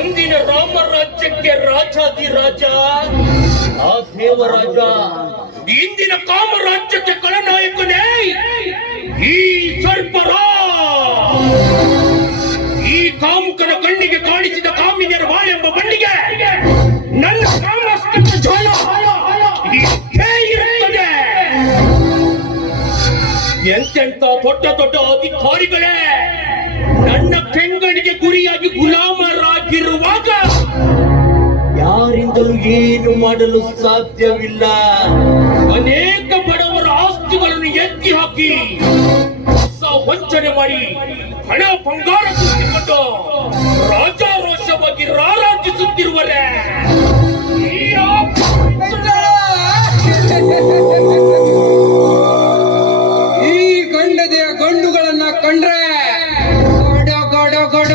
ಅಂದಿನ ರಾಮರಾಜ್ಯಕ್ಕೆ ರಾಜಾದಿ ರಾಜ ಆ ದೇವರಾಜ, ಇಂದಿನ ಕಾಮರಾಜ್ಯಕ್ಕೆ ಕಳನಾಯಕನೇ ಈ ಸರ್ಪರ. ಈ ಕಾಮುಕನ ಕಣ್ಣಿಗೆ ಕಾಣಿಸಿದ ಕಾಮಿನಿಯರ ಬಾಳೆಂಬ ಬಣ್ಣಿಗೆ ನನ್ನ ಕಾಮಸ್ಕೃತ ಜ್ವಾಲ ಇಷ್ಟೇ ಇರುತ್ತದೆ ಎಂತೆಂತ ದೊಡ್ಡ ದೊಡ್ಡ ಅಧಿಕಾರಿಗಳೇ ಮಾಡುವಾಗ ಯಾರಿಂದಲೂ ಏನು ಮಾಡಲು ಸಾಧ್ಯವಿಲ್ಲ. ಅನೇಕ ಬಡವರ ಆಸ್ತಿಗಳನ್ನು ಎತ್ತಿ ಹಾಕಿ ವಂಚನೆ ಮಾಡಿ ಹಣ ಬಂಗಾರ ಸೃಷ್ಟಿಕೊಂಡು ರಾಜಾರೋಷವಾಗಿ ರಾರಾಜಿಸುತ್ತಿರುವರೆ. ಈ ಗಂಡುಗಳನ್ನ ಕಂಡ್ರೆ ಗಡ ಗಡ ಗಡ